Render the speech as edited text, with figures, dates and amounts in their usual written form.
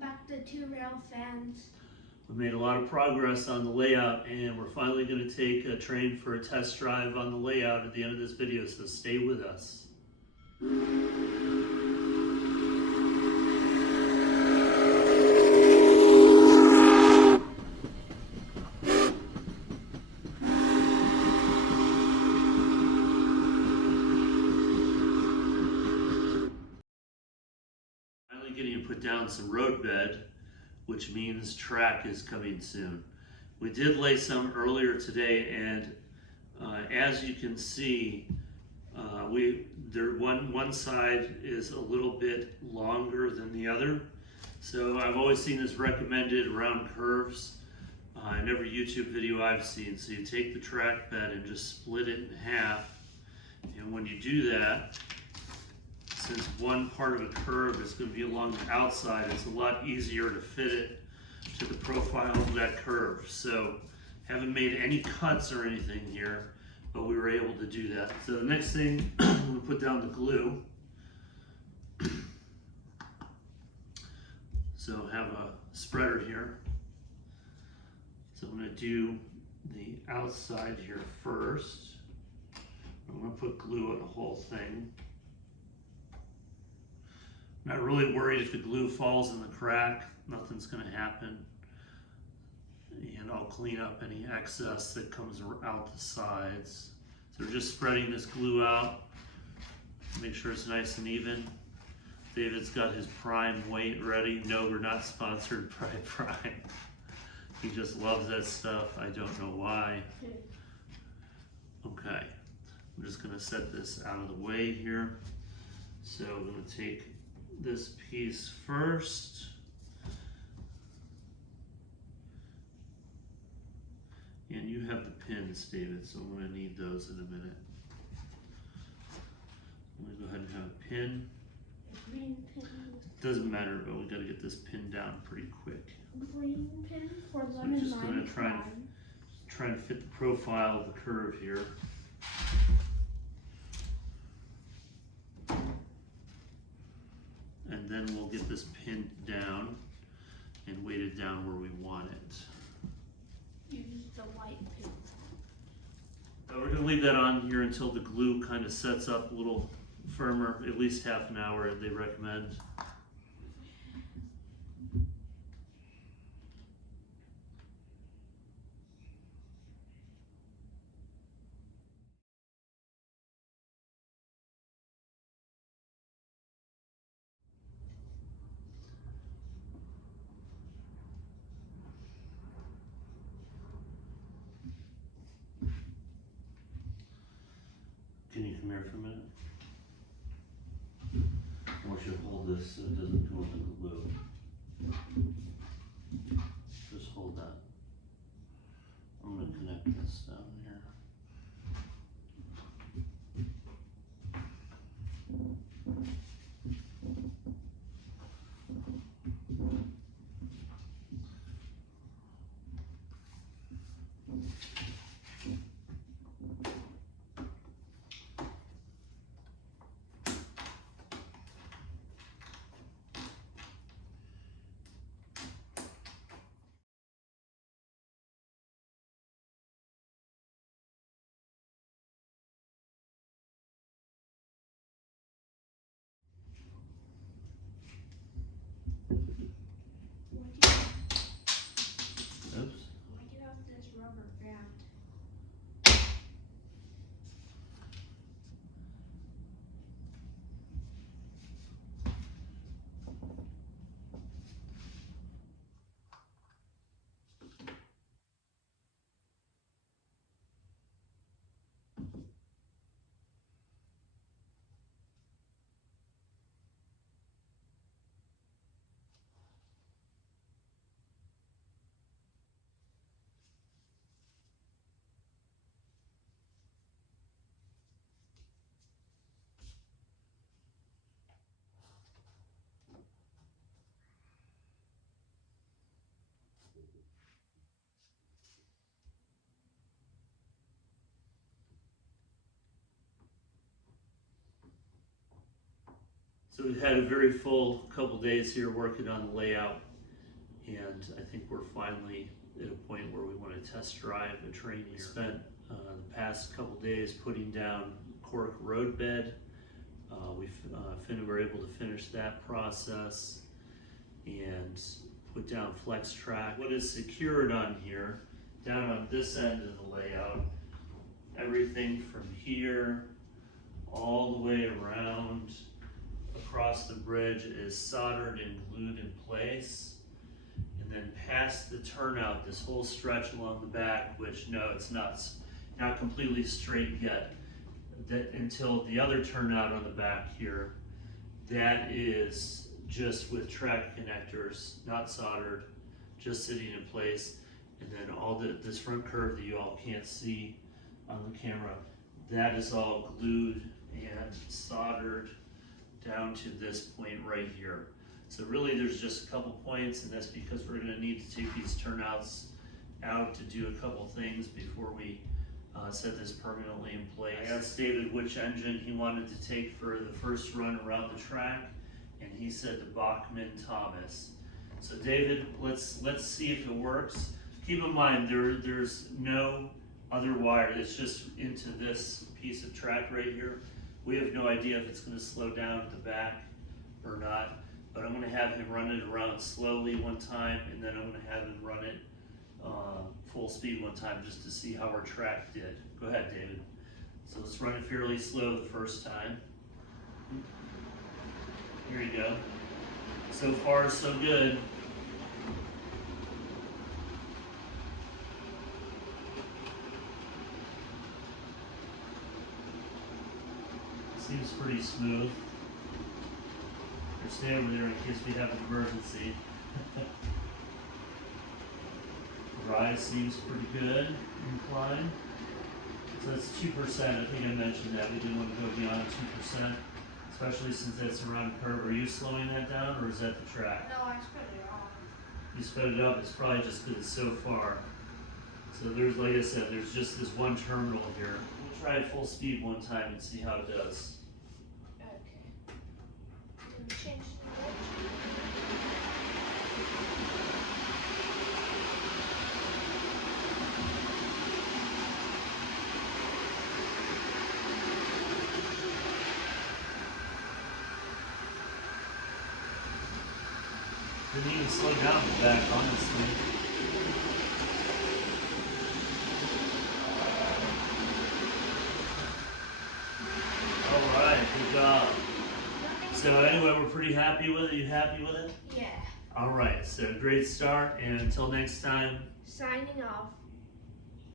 back to Two Rail Fans. We made a lot of progress on the layout, and we're finally going to take a train for a test drive on the layout at the end of this video, so stay with us. Finally getting to put down some roadbed, which means track is coming soon. We did lay some earlier today, and as you can see, one side is a little bit longer than the other. So I've always seen this recommended around curves in every YouTube video I've seen. So you take the track bed and just split it in half, and when you do that, since one part of a curve is going to be along the outside, it's a lot easier to fit it to the profile of that curve. So haven't made any cuts or anything here, but we were able to do that. So the next thing, I'm going to put down the glue. So I have a spreader here. So I'm going to do the outside here first. I'm going to put glue on the whole thing. I'm not really worried if the glue falls in the crack. Nothing's going to happen. And I'll clean up any excess that comes out the sides. So we're just spreading this glue out. Make sure it's nice and even. David's got his Prime weight ready. No, we're not sponsored by Prime. He just loves that stuff. I don't know why. Okay, I'm just going to set this out of the way here. So I'm going to take this piece first. And you have the pins, David, so I'm going to need those in a minute. I'm going to go ahead and have a pin. Green pin. Doesn't matter, but we got to get this pin down pretty quick. Green pin for So lemon I'm just going lime to try and fit the profile of the curve here. And then we'll get this pinned down and weighted down where we want it. Use the white pin. We're going to leave that on here until the glue kind of sets up a little firmer, at least half an hour they recommend. Can you come here for a minute? I want you to hold this so it doesn't go in the glue. Just hold that. I'm going to connect this down here. Oops. Why do you have this rubber band? So we've had a very full couple days here working on the layout. and I think we're finally at a point where we want to test drive a train. We spent the past couple days putting down cork roadbed. We were able to finish that process and put down flex track. What is secured on here, down on this end of the layout, everything from here all the way around across the bridge is soldered and glued in place. And then past the turnout, this whole stretch along the back, which no, it's not completely straight yet, that until the other turnout on the back here, that is just with track connectors, not soldered, just sitting in place. And then all this front curve that you all can't see on the camera, that is all glued and soldered down to this point right here. So really there's just a couple points, and that's because we're gonna need to take these turnouts out to do a couple things before we set this permanently in place. I asked David which engine he wanted to take for the first run around the track, and he said the Bachmann Thomas. So David, let's see if it works. Keep in mind there's no other wire, it's just into this piece of track right here. We have no idea if it's going to slow down at the back or not, but I'm going to have him run it around slowly one time, and then I'm going to have him run it full speed one time just to see how our track did. Go ahead, David. So let's run it fairly slow the first time. Here you go. So far, so good. Seems pretty smooth. Stay over there in case we have an emergency. The rise seems pretty good, incline. So that's 2%. I think I mentioned that. We didn't want to go beyond 2%, especially since that's around a curve. Are you slowing that down, or is that the track? No, I sped it up. You sped it up. It's probably just because it's so far. So there's, like I said, there's just this one terminal here. We'll try it full speed one time and see how it does. Change the direction. Didn't even slow down the back, honestly. Alright, good job. So anyway, we're pretty happy with it. You happy with it? Yeah. Alright, so great start, and until next time. Signing off.